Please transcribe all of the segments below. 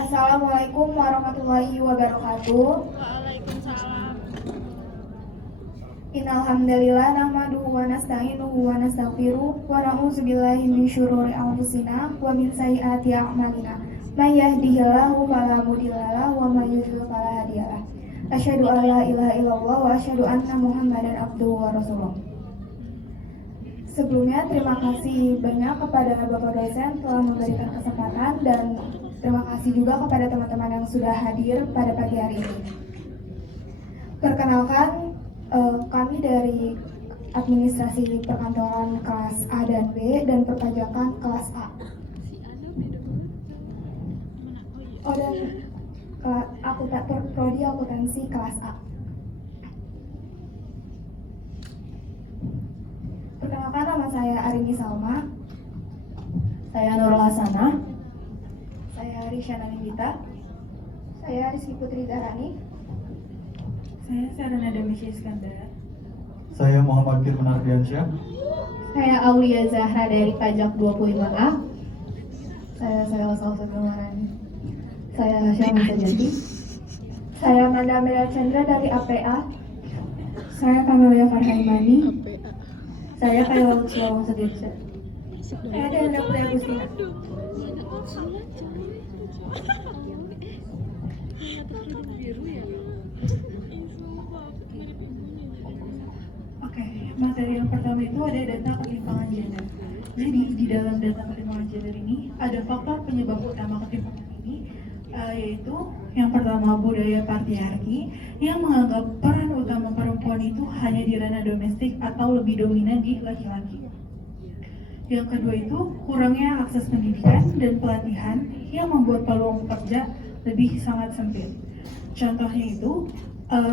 Assalamualaikum warahmatullahi wabarakatuh. Waalaikumsalam. Innal hamdalillah nahmaduhu wa nasta'inuhu wa nastaghfiruh wa na'udzubillahi min syururi anfusina wa min sayyiati a'malina. May yahdihillahu fala mudhillalah wa may yudhlil fala hadiyalah. Asyhadu an la ilaha illallah wa asyhadu anna Muhammadan abduhu wa rasuluh. Sebelumnya terima kasih banyak kepada Bapak dosen telah memberikan kesempatan dan terima kasih juga kepada teman-teman yang sudah hadir pada pagi hari ini. Perkenalkan, kami dari administrasi perkantoran kelas A dan B dan perpajakan kelas A. Oh, dan prodi akuntansi kelas A. Perkenalkan, nama saya Arini Salma. Saya Nurul Hasanah. Saya Risyana Nindita. Saya Rizky Putri Darani. Saya Sarana Damisya Iskandar. Saya Muhammad Firman Ardiansyah. Saya Aulia Zahra dari Pajak 25A. Saya Salsa Marani. Saya Hasya Masajati. Saya Amanda Amelia Chandra dari APA. Saya Kamelia Farhaimani. Saya Kaila Sulawang Sudirja. Saya Denda Putri Agustina. Oke, materi yang pertama itu ada data ketimpangan gender. Jadi di dalam data ketimpangan gender ini ada faktor penyebab utama ketimpangan ini, yaitu yang pertama budaya patriarki yang menganggap peran utama perempuan itu hanya di ranah domestik atau lebih dominan di laki-laki. Yang kedua itu kurangnya akses pendidikan dan pelatihan yang membuat peluang pekerja lebih sangat sempit. Contohnya itu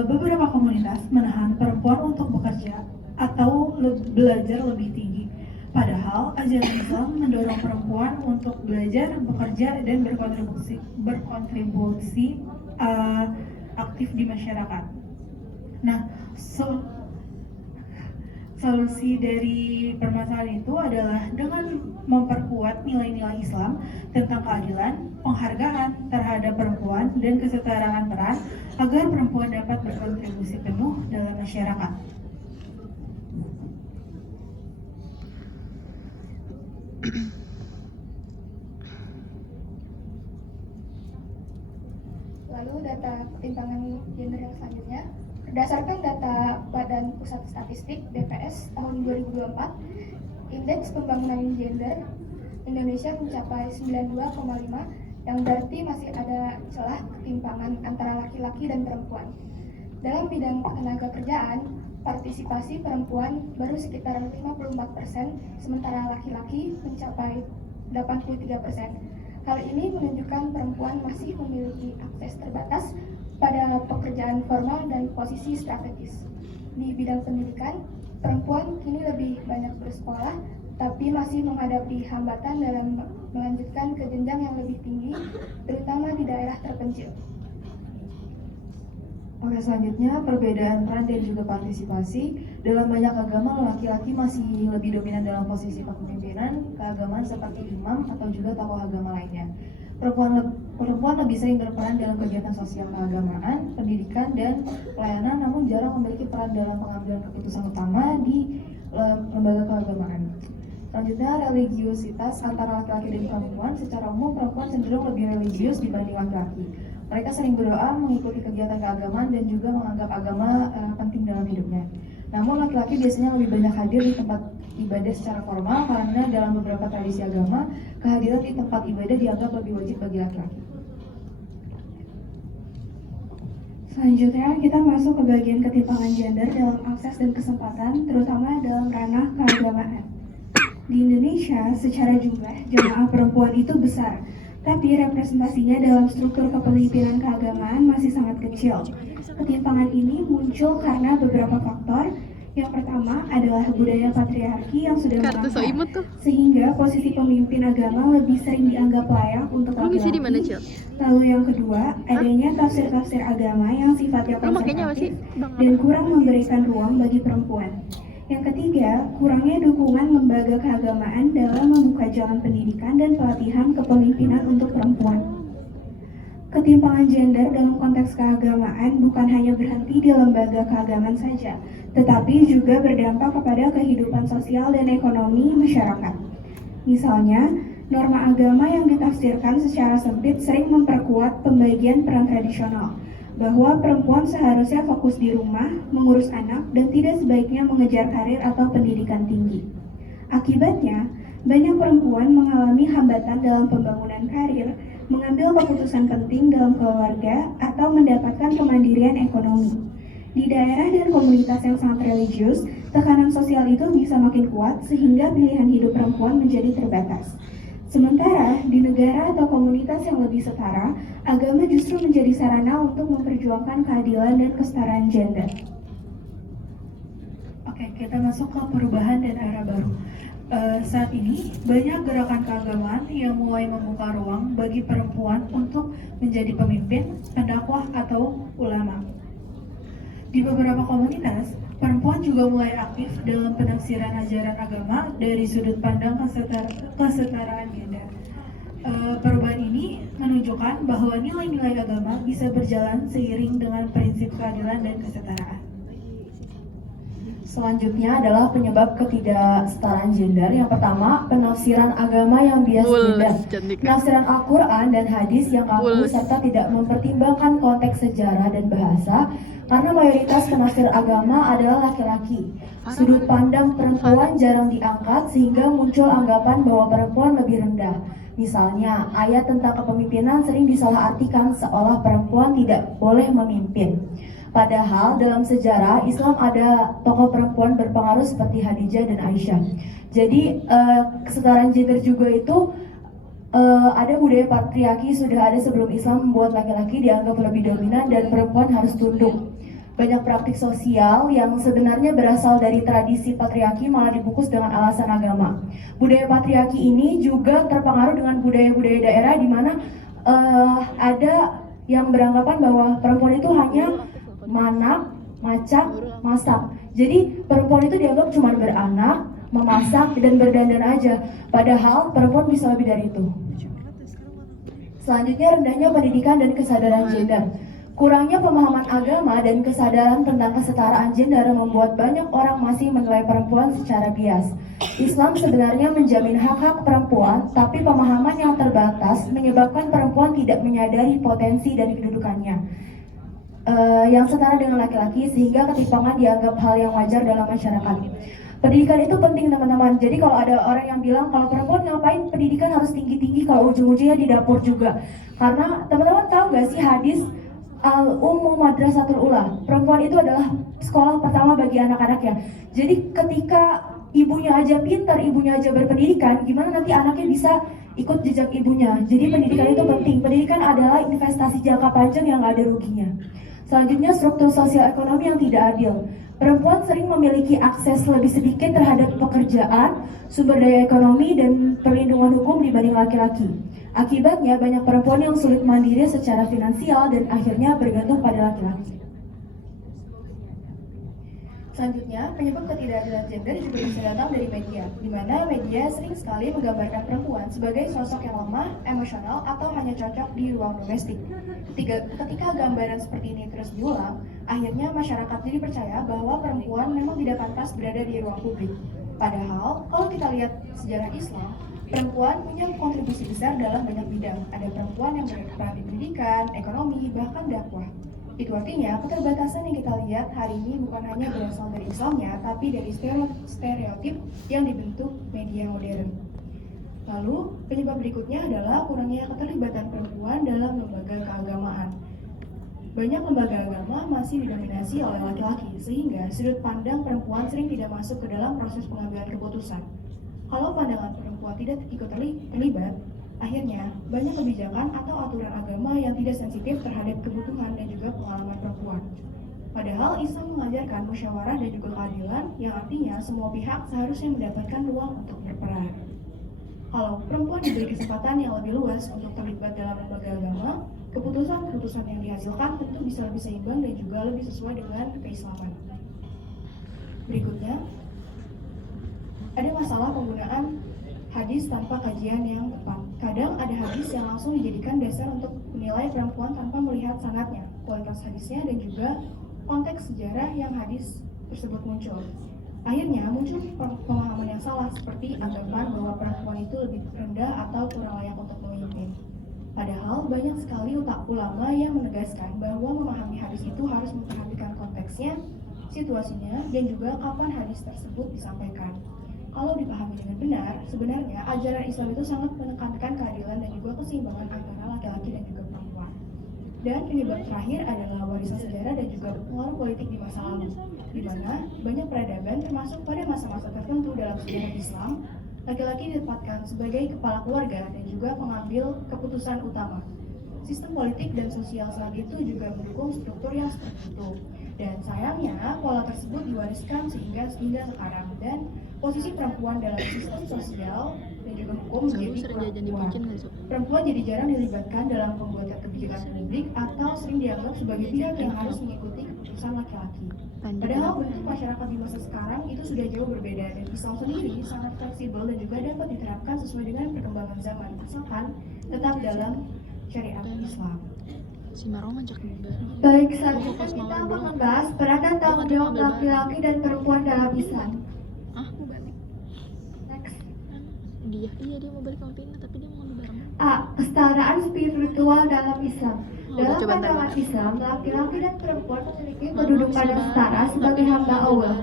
beberapa komunitas menahan perempuan untuk bekerja atau belajar lebih tinggi. Padahal ajaran Islam mendorong perempuan untuk belajar, bekerja, dan berkontribusi aktif di masyarakat. Nah, solusi dari permasalahan itu adalah dengan memperkuat nilai-nilai Islam tentang keadilan, penghargaan terhadap perempuan, dan kesetaraan peran agar perempuan dapat berkontribusi penuh dalam masyarakat. Lalu data ketimpangan gender yang selanjutnya. Berdasarkan data Badan Pusat Statistik BPS tahun 2024, indeks pembangunan gender Indonesia mencapai 92,5, yang berarti masih ada celah ketimpangan antara laki-laki dan perempuan. Dalam bidang tenaga kerjaan, partisipasi perempuan baru sekitar 54%, sementara laki-laki mencapai 83%. Hal ini menunjukkan perempuan masih memiliki akses terbatas pada pekerjaan formal dan posisi strategis. Di bidang pendidikan, perempuan kini lebih banyak bersekolah, tapi masih menghadapi hambatan dalam melanjutkan ke jenjang yang lebih tinggi, terutama di daerah terpencil. Oke, selanjutnya perbedaan peran dan juga partisipasi. Dalam banyak agama, laki-laki masih lebih dominan dalam posisi kepemimpinan keagamaan seperti imam atau juga tokoh agama lainnya. Perempuan lebih sering berperan dalam kegiatan sosial keagamaan, pendidikan, dan pelayanan, namun jarang memiliki peran dalam pengambilan keputusan utama di lembaga keagamaan. Selanjutnya, religiusitas antara laki-laki dan perempuan. Secara umum, perempuan cenderung lebih religius dibanding laki-laki. Mereka sering berdoa, mengikuti kegiatan keagamaan, dan juga menganggap agama penting dalam hidupnya. Namun laki-laki biasanya lebih banyak hadir di tempat ibadah secara formal karena dalam beberapa tradisi agama, kehadiran di tempat ibadah dianggap lebih wajib bagi laki-laki. Selanjutnya, kita masuk ke bagian ketimpangan gender dalam akses dan kesempatan, terutama dalam ranah keagamaan. Di Indonesia, secara jumlah, jamaah perempuan itu besar, tapi representasinya dalam struktur kepemimpinan keagamaan masih sangat kecil. Ketimpangan ini muncul karena beberapa faktor. Yang pertama adalah budaya patriarki yang sudah mengakar, sehingga posisi pemimpin agama lebih sering dianggap layak untuk laki-laki. Lalu yang kedua, adanya tafsir-tafsir agama yang sifatnya konservatif dan kurang memberikan ruang bagi perempuan. Yang ketiga, kurangnya dukungan lembaga keagamaan dalam membuka jalan pendidikan dan pelatihan kepemimpinan untuk perempuan. ketimpangan gender dalam konteks keagamaan bukan hanya berhenti di lembaga keagamaan saja, tetapi juga berdampak kepada kehidupan sosial dan ekonomi masyarakat. Misalnya, norma agama yang ditafsirkan secara sempit sering memperkuat pembagian peran tradisional, bahwa perempuan seharusnya fokus di rumah, mengurus anak, dan tidak sebaiknya mengejar karir atau pendidikan tinggi. Akibatnya, banyak perempuan mengalami hambatan dalam pembangunan karir, mengambil keputusan penting dalam keluarga, atau mendapatkan kemandirian ekonomi. Di daerah dan komunitas yang sangat religius, tekanan sosial itu bisa makin kuat sehingga pilihan hidup perempuan menjadi terbatas. Sementara di negara atau komunitas yang lebih setara, agama justru menjadi sarana untuk memperjuangkan keadilan dan kesetaraan gender. Oke, kita masuk ke perubahan dan era baru. Saat ini, banyak gerakan keagamaan yang mulai membuka ruang bagi perempuan untuk menjadi pemimpin, pendakwah, atau ulama. Di beberapa komunitas, perempuan juga mulai aktif dalam penafsiran ajaran agama dari sudut pandang kesetaraan gender. Perubahan ini menunjukkan bahwa nilai-nilai agama bisa berjalan seiring dengan prinsip keadilan dan kesetaraan. Selanjutnya adalah penyebab ketidaksetaraan gender. Yang pertama, penafsiran agama yang bias gender. Penafsiran Al-Quran dan hadis yang kaku serta tidak mempertimbangkan konteks sejarah dan bahasa, karena mayoritas penafsir agama adalah laki-laki. Sudut pandang perempuan jarang diangkat sehingga muncul anggapan bahwa perempuan lebih rendah. Misalnya, ayat tentang kepemimpinan sering disalahartikan seolah perempuan tidak boleh memimpin. Padahal dalam sejarah Islam ada tokoh perempuan berpengaruh seperti Khadijah dan Aisyah. Jadi kesetaraan gender juga itu ada budaya patriarki sudah ada sebelum Islam membuat laki-laki dianggap lebih dominan dan perempuan harus tunduk. Banyak praktik sosial yang sebenarnya berasal dari tradisi patriarki malah dibungkus dengan alasan agama. Budaya patriarki ini juga terpengaruh dengan budaya-budaya daerah di mana ada yang beranggapan bahwa perempuan itu hanya manak, macak, masak. Jadi perempuan itu dianggap cuma beranak, memasak, dan berdandan aja. Padahal perempuan bisa lebih dari itu. Selanjutnya, rendahnya pendidikan dan kesadaran gender. Kurangnya pemahaman agama dan kesadaran tentang kesetaraan gender membuat banyak orang masih menilai perempuan secara bias. Islam sebenarnya menjamin hak-hak perempuan, tapi pemahaman yang terbatas menyebabkan perempuan tidak menyadari potensi dan kedudukannya yang setara dengan laki-laki, sehingga ketimpangan dianggap hal yang wajar dalam masyarakat. Pendidikan itu penting, teman-teman. Jadi kalau ada orang yang bilang kalau perempuan ngapain pendidikan harus tinggi-tinggi, kalau ujung-ujungnya di dapur juga. Karena teman-teman tahu gak sih hadis Al-Ummu Madrasatul Ula, perempuan itu adalah sekolah pertama bagi anak-anaknya. Jadi ketika ibunya aja pintar, ibunya aja berpendidikan, gimana nanti anaknya bisa ikut jejak ibunya. Jadi pendidikan itu penting. Pendidikan adalah investasi jangka panjang yang gak ada ruginya. Selanjutnya, struktur sosial ekonomi yang tidak adil. Perempuan sering memiliki akses lebih sedikit terhadap pekerjaan, sumber daya ekonomi, dan perlindungan hukum dibanding laki-laki. Akibatnya, banyak perempuan yang sulit mandiri secara finansial dan akhirnya bergantung pada laki-laki. Selanjutnya, penyebab ketidakadilan gender juga bisa datang dari media, di mana media sering sekali menggambarkan perempuan sebagai sosok yang lemah, emosional, atau hanya cocok di ruang domestik. Ketika gambaran seperti ini terus diulang, akhirnya masyarakat jadi percaya bahwa perempuan memang tidak pantas berada di ruang publik. Padahal, kalau kita lihat sejarah Islam, perempuan punya kontribusi besar dalam banyak bidang. Ada perempuan yang berperan di pendidikan, ekonomi, bahkan dakwah. Itu artinya keterbatasan yang kita lihat hari ini bukan hanya berasal dari Islamnya, tapi dari stereotip yang dibentuk media modern. Lalu, penyebab berikutnya adalah kurangnya keterlibatan perempuan dalam lembaga keagamaan. Banyak lembaga agama masih didominasi oleh laki-laki, sehingga sudut pandang perempuan sering tidak masuk ke dalam proses pengambilan keputusan. Kalau pandangan perempuan tidak ikut terlibat, akhirnya banyak kebijakan atau aturan agama yang tidak sensitif terhadap kebutuhan dan juga pengalaman perempuan. Padahal Islam mengajarkan musyawarah dan juga keadilan, yang artinya semua pihak seharusnya mendapatkan ruang untuk berperan. Kalau perempuan diberi kesempatan yang lebih luas untuk terlibat dalam lembaga agama, keputusan-keputusan yang dihasilkan tentu bisa lebih seimbang dan juga lebih sesuai dengan keislaman. Berikutnya, ada masalah penggunaan hadis tanpa kajian yang tepat. Kadang ada hadis yang langsung dijadikan dasar untuk menilai perempuan tanpa melihat sanatnya, kualitas hadisnya, dan juga konteks sejarah yang hadis tersebut muncul. Akhirnya muncul pemahaman yang salah seperti anggapan bahwa perempuan itu lebih rendah atau kurang layak untuk memimpin. Padahal banyak sekali ulama yang menegaskan bahwa memahami hadis itu harus memperhatikan konteksnya, situasinya, dan juga kapan hadis tersebut disampaikan. Kalau dipahami dengan benar, sebenarnya ajaran Islam itu sangat menekankan keadilan dan juga keseimbangan antara laki-laki dan juga perempuan. Dan penyebab terakhir adalah warisan sejarah dan juga pengaruh politik di masa lalu, di mana banyak peradaban termasuk pada masa-masa tertentu dalam sejarah Islam, laki-laki ditempatkan sebagai kepala keluarga dan juga pengambil keputusan utama. Sistem politik dan sosial saat itu juga mendukung struktur yang seperti itu. Dan sayangnya, pola tersebut diwariskan hingga sekarang, dan posisi perempuan dalam sistem sosial dan juga hukum menjadi kurang kuat. Perempuan jadi jarang dilibatkan dalam pembuatan kebijakan publik atau sering dianggap sebagai pihak yang harus mengikuti keputusan laki-laki. Padahal bentuk masyarakat di masa sekarang itu sudah jauh berbeda, dan Islam sendiri sangat fleksibel dan juga dapat diterapkan sesuai dengan perkembangan zaman, asalkan tetap dalam syariat Islam. Si Marwa ngajak juga. Baik, selanjutnya kita akan membahas peran dan tanggung jawab laki-laki dan perempuan dalam Islam. Mau balik? Next. Dia mau balik sama Pina, tapi dia mau ngambil barang. A. Kesetaraan spiritual dalam Islam. Dalam coba pandangan ntar. Islam, laki-laki dan perempuan memiliki kedudukan yang setara sebagai hamba Allah.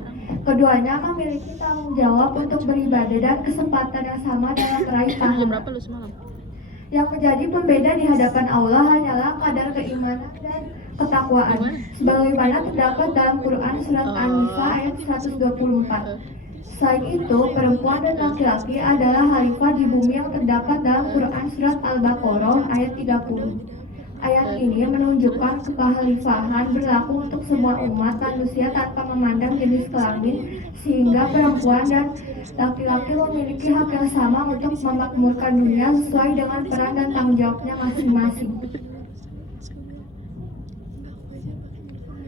Keduanya memiliki tanggung jawab untuk beribadah dan kesempatan yang sama dalam meraih Jam pahala. berapa lu semalam? Yang menjadi pembeda di hadapan Allah hanyalah kadar keimanan dan ketakwaan, sebagaimana terdapat dalam Quran surat An-Nisa ayat 124. Selain itu, perempuan dan laki-laki adalah khalifah di bumi yang terdapat dalam Quran surat Al-Baqarah ayat 30. Ayat ini menunjukkan kekhalifahan berlaku untuk semua umat manusia tanpa memandang jenis kelamin, sehingga perempuan dan laki-laki memiliki hak yang sama untuk memakmurkan dunia sesuai dengan peran dan tanggung jawabnya masing-masing.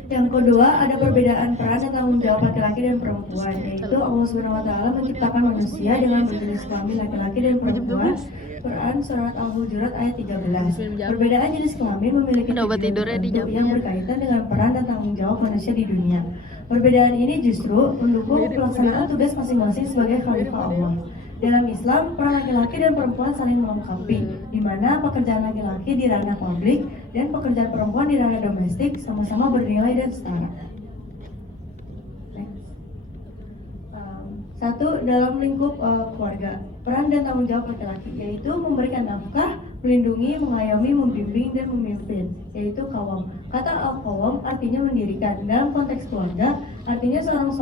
Yang kedua, ada perbedaan peran dan tanggung jawab laki-laki dan perempuan, yaitu Allah SWT menciptakan manusia dengan berjenis kelamin laki-laki dan perempuan. Quran surat Al-Hujurat ayat 13. Perbedaan jenis kelamin memiliki Ada obat tujuan tidurnya di tertentu jamnya. yang berkaitan dengan peran dan tanggung jawab manusia di dunia. Perbedaan ini justru mendukung pelaksanaan tugas masing-masing sebagai khalifah Allah. Dalam Islam, peran laki-laki dan perempuan saling melengkapi, di mana pekerjaan laki-laki di ranah publik dan pekerjaan perempuan di ranah domestik sama-sama bernilai dan setara. Satu, dalam lingkup keluarga, peran dan tanggung jawab laki-laki yaitu memberikan nafkah, melindungi, mengayomi, membimbing, dan memimpin, yaitu qawwam. Kata al-qawwam artinya mendirikan. Dalam konteks keluarga, artinya seorang